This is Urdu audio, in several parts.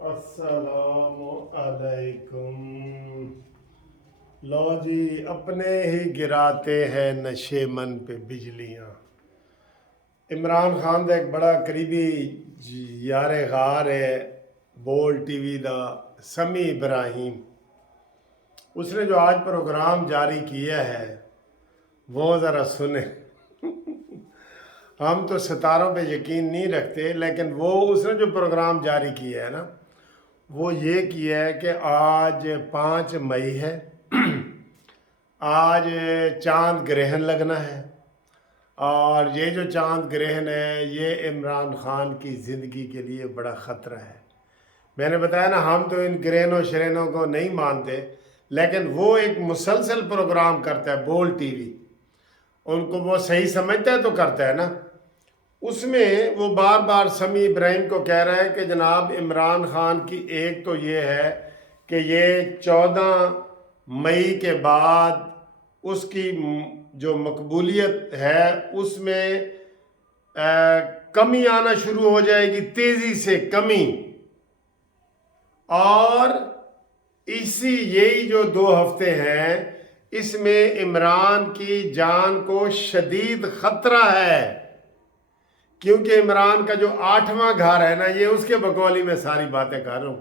السلام علیکم۔ لو جی، اپنے ہی گراتے ہیں نشے من پہ بجلیاں۔ عمران خان دا ایک بڑا قریبی یار غار ہے بول ٹی وی دا، سمی ابراہیم۔ اس نے جو آج پروگرام جاری کیا ہے وہ ذرا سنیں۔ ہم تو ستاروں پہ یقین نہیں رکھتے، لیکن وہ اس نے جو پروگرام جاری کیا ہے نا، وہ یہ کیا ہے کہ آج 5 مئی ہے، آج چاند گرہن لگنا ہے، اور یہ جو چاند گرہن ہے یہ عمران خان کی زندگی کے لیے بڑا خطرہ ہے۔ میں نے بتایا نا، ہم تو ان گرہنوں شرہنوں کو نہیں مانتے، لیکن وہ ایک مسلسل پروگرام کرتا ہے بول ٹی وی، ان کو وہ صحیح سمجھتا ہے تو کرتا ہے نا۔ اس میں وہ بار بار سمی ابراہیم کو کہہ رہا ہے کہ جناب عمران خان کی ایک تو یہ ہے کہ یہ 14 مئی کے بعد اس کی جو مقبولیت ہے اس میں کمی آنا شروع ہو جائے گی، تیزی سے کمی، اور یہی جو 2 ہفتے ہیں اس میں عمران کی جان کو شدید خطرہ ہے، کیونکہ عمران کا جو 8واں گھر ہے نا، یہ اس کے بقولی میں ساری باتیں کر رہا ہوں،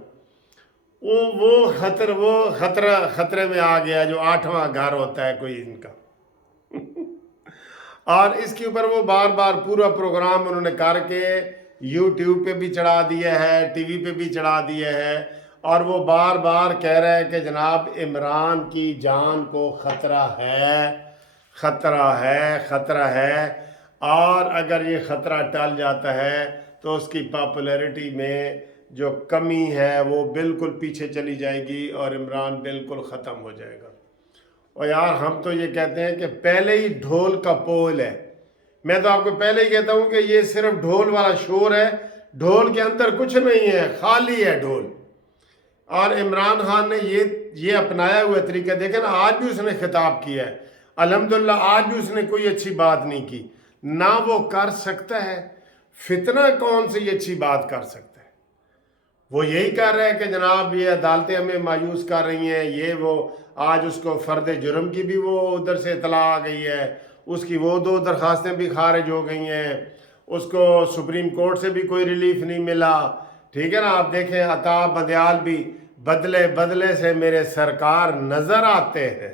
وہ خطرے میں آ گیا، جو 8واں گھر ہوتا ہے کوئی ان کا۔ اور اس کے اوپر وہ بار بار پورا پروگرام انہوں نے کر کے یوٹیوب پہ بھی چڑھا دیا ہے، ٹی وی پہ بھی چڑھا دیا ہے، اور وہ بار بار کہہ رہا ہے کہ جناب عمران کی جان کو خطرہ ہے، خطرہ ہے، خطرہ ہے، اور اگر یہ خطرہ ٹل جاتا ہے تو اس کی پاپولیرٹی میں جو کمی ہے وہ بالکل پیچھے چلی جائے گی اور عمران بالکل ختم ہو جائے گا۔ اور یار ہم تو یہ کہتے ہیں کہ پہلے ہی ڈھول کا پول ہے۔ میں تو آپ کو پہلے ہی کہتا ہوں کہ یہ صرف ڈھول والا شور ہے، ڈھول کے اندر کچھ نہیں ہے، خالی ہے ڈھول۔ اور عمران خان نے یہ اپنایا ہوا طریقہ دیکھیں نا، آج بھی اس نے خطاب کیا ہے، الحمدللہ آج بھی اس نے کوئی اچھی بات نہیں کی، نہ وہ کر سکتا ہے۔ فتنہ کون سے یہ اچھی بات کر سکتا ہے؟ وہ یہی کر رہا ہے کہ جناب یہ عدالتیں ہمیں مایوس کر رہی ہیں، یہ وہ۔ آج اس کو فرد جرم کی بھی وہ ادھر سے اطلاع آ گئی ہے، اس کی وہ 2 درخواستیں بھی خارج ہو گئی ہیں، اس کو سپریم کورٹ سے بھی کوئی ریلیف نہیں ملا، ٹھیک ہے نا۔ آپ دیکھیں عطا بدیال بھی بدلے بدلے سے میرے سرکار نظر آتے ہیں۔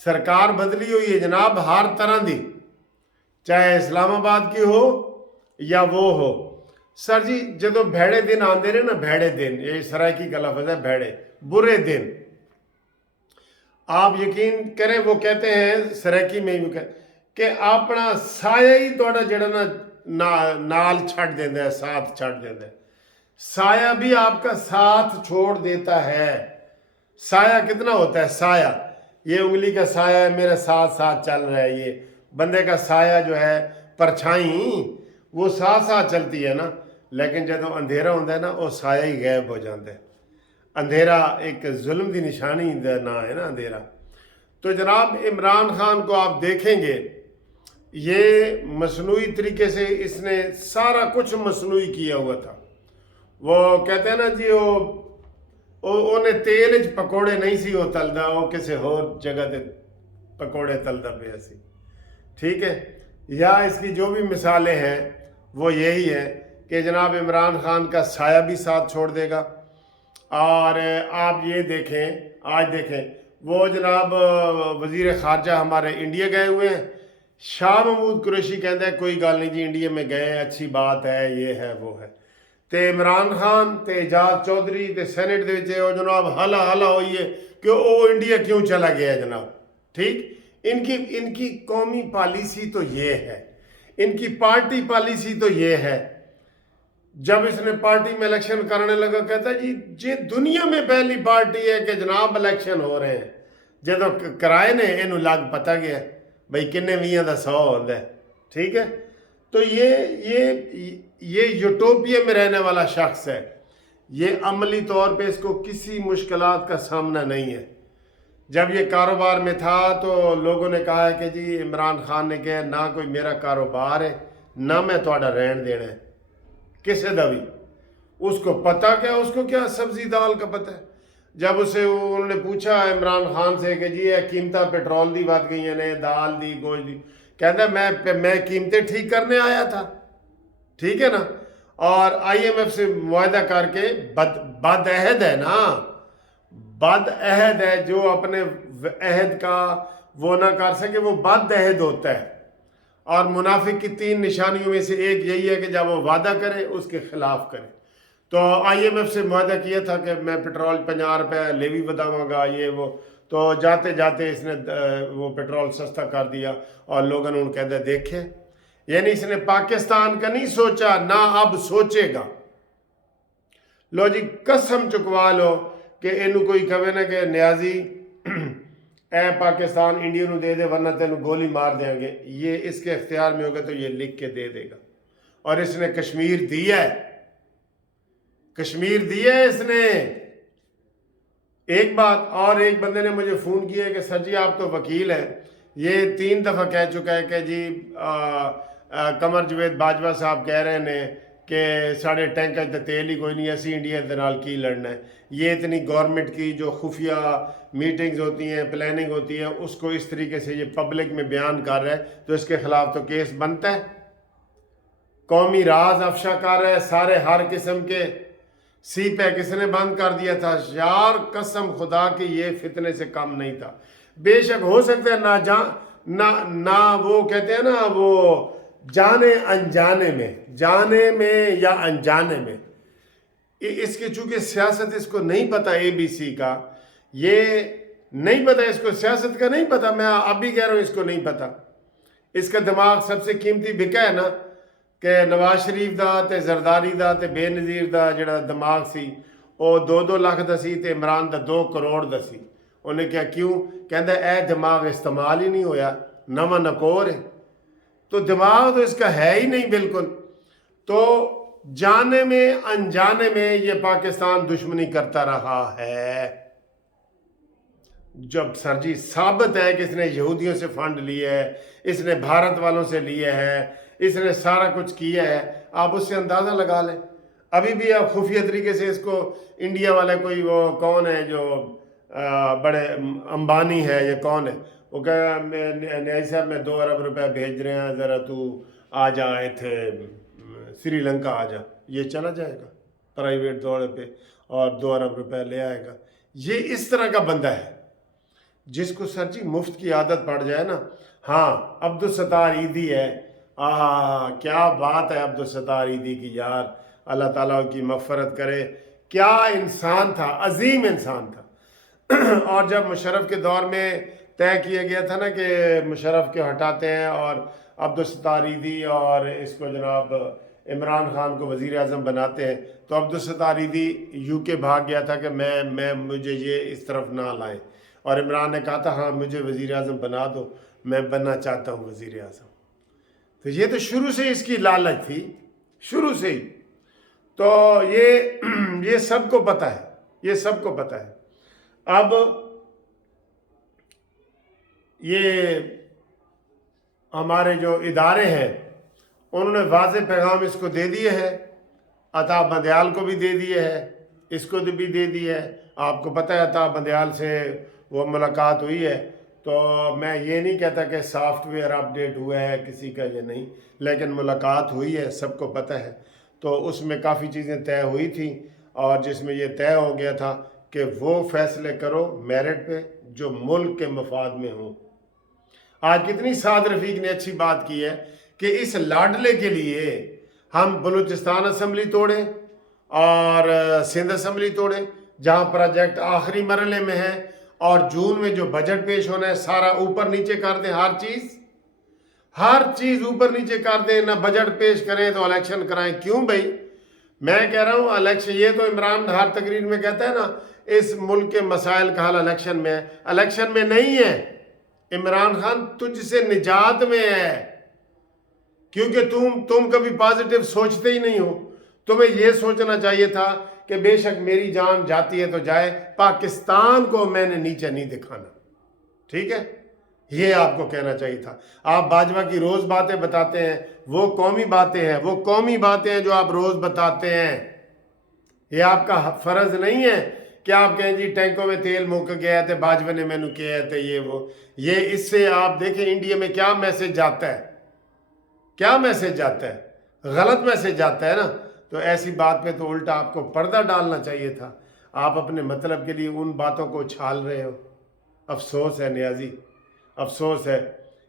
سرکار بدلی ہوئی ہے جناب ہر طرح دی، چاہے اسلام آباد کی ہو یا وہ ہو۔ سر جی جدو بھیڑے دن آندے رہے نا، بھیڑے دن، یہ سرائکی کا لفظ ہے، بھیڑے برے دن، آپ یقین کریں وہ کہتے ہیں سرائکی میں کہ اپنا سایہ ہی توڑا جڑا نا نال چھڑ دیندہ ہے، ساتھ چھڑ دیندہ ہے۔ سایہ بھی آپ کا ساتھ چھوڑ دیتا ہے۔ سایہ کتنا ہوتا ہے؟ سایہ یہ انگلی کا سایہ ہے، میرے ساتھ ساتھ چل رہا ہے، یہ بندے کا سایہ جو ہے پرچھائیں وہ ساتھ ساتھ چلتی ہے نا، لیکن جب اندھیرا ہوتا ہے نا وہ سایہ ہی غائب ہو جاتا ہے۔ اندھیرا ایک ظلم دی نشانی نہ ہے نا اندھیرا۔ تو جناب عمران خان کو آپ دیکھیں گے، یہ مصنوعی طریقے سے اس نے سارا کچھ مصنوعی کیا ہوا تھا۔ وہ کہتے ہیں نا جی انہیں تیل پکوڑے نہیں سی وہ تلدا، وہ کسی اور جگہ تے پکوڑے تلدا پہ سی، ٹھیک ہے۔ یا اس کی جو بھی مثالیں ہیں وہ یہی ہے کہ جناب عمران خان کا سایہ بھی ساتھ چھوڑ دے گا۔ اور آپ یہ دیکھیں، آج دیکھیں وہ جناب وزیر خارجہ ہمارے انڈیا گئے ہوئے ہیں، شاہ محمود قریشی کہتا ہے کوئی گل نہیں جی انڈیا میں گئے، اچھی بات ہے، یہ ہے وہ ہے۔ تے عمران خان تے اعجاز چودھری تے سینٹ دے وچ او جناب ہلا ہوئی ہے کہ او انڈیا کیوں چلا گیا ہے جناب، ٹھیک۔ ان کی قومی پالیسی تو یہ ہے، ان کی پارٹی پالیسی تو یہ ہے۔ جب اس نے پارٹی میں الیکشن کرنے لگا کہتا ہے جی یہ دنیا میں پہلی پارٹی ہے کہ جناب الیکشن ہو رہے ہیں۔ جدو کرائے نے انہوں لگ پتا گیا بھئی کنے 20 دا 100 ہوتا ہے، ٹھیک ہے۔ تو یہ یوٹوپیا میں رہنے والا شخص ہے، یہ عملی طور پہ اس کو کسی مشکلات کا سامنا نہیں ہے۔ جب یہ کاروبار میں تھا تو لوگوں نے کہا ہے کہ جی عمران خان نے کہا نہ کوئی میرا کاروبار ہے نہ میں تھوڑا رہن دینا ہے کسے دا بھی۔ اس کو پتہ کیا، اس کو کیا سبزی دال کا پتہ ہے؟ جب اسے انہوں نے پوچھا عمران خان سے کہ جی یہ قیمتیں پیٹرول دی بات گئی ہیں، دال دی، گوشت دی، کہتا ہے میں قیمتیں ٹھیک کرنے آیا تھا، ٹھیک ہے نا، اور آئی ایم ایف سے معاہدہ کر کے بد عہد ہے نا، بد عہد ہے، جو اپنے عہد کا وہ نہ کر سکے وہ بد عہد ہوتا ہے۔ اور منافق کی 3 نشانیوں میں سے ایک یہی ہے کہ جب وہ وعدہ کرے اس کے خلاف کرے۔ تو آئی ایم ایف سے معاہدہ کیا تھا کہ میں پیٹرول 50 روپے لیوی بداؤں گا، یہ وہ، تو جاتے جاتے اس نے وہ پیٹرول سستا کر دیا، اور لوگوں نے ان کہہ دیکھے، یعنی اس نے پاکستان کا نہیں سوچا، نہ اب سوچے گا۔ لو جی قسم چکوا لو کہ اینو کوئی کہے نا کہ نیازی اے پاکستان انڈیا نو دے دے ورنہ تینو گولی مار دیں گے، یہ اس کے اختیار میں ہوگا تو یہ لکھ کے دے دے گا۔ اور اس نے کشمیر دیا ہے، کشمیر دیا ہے اس نے۔ ایک بات اور، ایک بندے نے مجھے فون کیا ہے کہ سر جی آپ تو وکیل ہیں، یہ 3 دفعہ کہہ چکا ہے کہ جی قمر جوید باجوہ صاحب کہہ رہے ہیں کہ ساڑھے ٹینکر تے تیل ہی کوئی نہیں، اسی انڈیا دے نال کی لڑنا ہے۔ یہ اتنی گورنمنٹ کی جو خفیہ میٹنگز ہوتی ہیں، پلاننگ ہوتی ہے، اس کو اس طریقے سے یہ پبلک میں بیان کر رہا ہے تو اس کے خلاف تو کیس بنتا ہے۔ قومی راز افشا کر رہا ہے سارے، ہر قسم کے۔ سی پیک اس نے بند کر دیا تھا، یار قسم خدا کی یہ فتنے سے کم نہیں تھا۔ بے شک ہو سکتا ہے نہ وہ کہتے ہیں نا وہ جانے انجانے میں، جانے میں یا انجانے میں، اس کے چونکہ سیاست اس کو نہیں پتا، اے بی سی کا یہ نہیں پتا، اس کو سیاست کا نہیں پتا، میں اب بھی کہہ رہا ہوں اس کو نہیں پتا۔ اس کا دماغ سب سے قیمتی بکا ہے نا، کہ نواز شریف دا تے زرداری دا تے بے نظیر دا جڑا دماغ سی وہ 2-2 لاکھ دا سی تے عمران دا 2 کروڑ دا سی۔ انہیں کیا کیوں کہندہ اے دماغ استعمال ہی نہیں ہویا، نواں نکور ہے، تو دماغ تو اس کا ہے ہی نہیں بالکل۔ تو جانے میں انجانے میں یہ پاکستان دشمنی کرتا رہا ہے۔ جب سر جی ثابت ہے کہ اس نے یہودیوں سے فنڈ لیے ہے، اس نے بھارت والوں سے لیے ہے، اس نے سارا کچھ کیا ہے، آپ اس سے اندازہ لگا لیں۔ ابھی بھی آپ خفیہ طریقے سے اس کو انڈیا والے کوئی وہ کون ہے جو بڑے امبانی ہے، یہ کون ہے، وہ کہا نیاز صاحب میں 2 ارب روپے بھیج رہے ہیں، ذرا تو آ جا تھے سری لنکا آ جا، یہ چلا جائے گا پرائیویٹ دورے پہ اور 2 ارب روپے لے آئے گا۔ یہ اس طرح کا بندہ ہے جس کو سر جی مفت کی عادت پڑ جائے نا۔ ہاں عبدالستار عیدی ہے، کیا بات ہے عبدالستار عیدی کی، یار اللہ تعالیٰ کی مغفرت کرے، کیا انسان تھا، عظیم انسان تھا۔ اور جب مشرف کے دور میں طے کیا گیا تھا نا کہ مشرف کے ہٹاتے ہیں اور عبدالستار عیدی اور اس کو جناب عمران خان کو وزیر اعظم بناتے ہیں، تو عبدالستار عیدی یو کے بھاگ گیا تھا کہ مجھے یہ اس طرف نہ لائیں، اور عمران نے کہا تھا ہاں مجھے وزیر اعظم بنا دو، میں بننا چاہتا ہوں وزیر اعظم۔ تو یہ تو شروع سے اس کی لالچ تھی، شروع سے ہی۔ تو یہ سب کو پتہ ہے، یہ سب کو پتہ ہے۔ اب یہ ہمارے جو ادارے ہیں انہوں نے واضح پیغام اس کو دے دیے ہے، عطا بندیال کو بھی دے دیے ہے، اس کو بھی دے دیے ہے۔ آپ کو پتہ ہے عطا بندیال سے وہ ملاقات ہوئی ہے، تو میں یہ نہیں کہتا کہ سافٹ ویئر اپ ڈیٹ ہوا ہے کسی کا، یہ نہیں، لیکن ملاقات ہوئی ہے، سب کو پتہ ہے۔ تو اس میں کافی چیزیں طے ہوئی تھیں، اور جس میں یہ طے ہو گیا تھا کہ وہ فیصلے کرو میرٹ پہ جو ملک کے مفاد میں ہوں۔ آج کتنی سعد رفیق نے اچھی بات کی ہے کہ اس لاڈلے کے لیے ہم بلوچستان اسمبلی توڑیں اور سندھ اسمبلی توڑیں، جہاں پروجیکٹ آخری مرحلے میں ہے، اور جون میں جو بجٹ پیش ہونا ہے سارا اوپر نیچے کر دیں، ہر چیز اوپر نیچے کر دیں، نہ بجٹ پیش کریں تو الیکشن کرائیں۔ کیوں بھائی؟ میں کہہ رہا ہوں الیکشن، یہ تو عمران ہر تقریر میں کہتا ہے نا اس ملک کے مسائل کا حل الیکشن میں ہے، الیکشن میں نہیں ہے۔ عمران خان تجھ سے نجات میں ہے، کیونکہ تم کبھی پازیٹیو سوچتے ہی نہیں ہو۔ تمہیں یہ سوچنا چاہیے تھا کہ بے شک میری جان جاتی ہے تو جائے، پاکستان کو میں نے نیچے نہیں دکھانا، ٹھیک ہے؟ یہ آپ کو کہنا چاہیے تھا۔ آپ باجوہ کی روز باتیں بتاتے ہیں، وہ قومی باتیں ہیں جو آپ روز بتاتے ہیں۔ یہ آپ کا فرض نہیں ہے کہ آپ کہیں جی ٹینکوں میں تیل مک گیا ہے باجوہ نے مینو کیا ہے یہ وہ. یہ اس سے آپ دیکھیں انڈیا میں کیا میسج جاتا ہے, کیا میسج جاتا ہے, غلط میسج جاتا ہے نا. تو ایسی بات پہ تو الٹا آپ کو پردہ ڈالنا چاہیے تھا. آپ اپنے مطلب کے لیے ان باتوں کو چھال رہے ہو. افسوس ہے نیازی, افسوس ہے.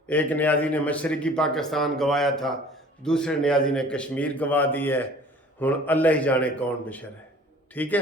ایک نیازی نے مشرقی پاکستان گوایا تھا, دوسرے نیازی نے کشمیر گوا دی ہے. ہن اللہ ہی جانے کون بشر ہے. ٹھیک ہے.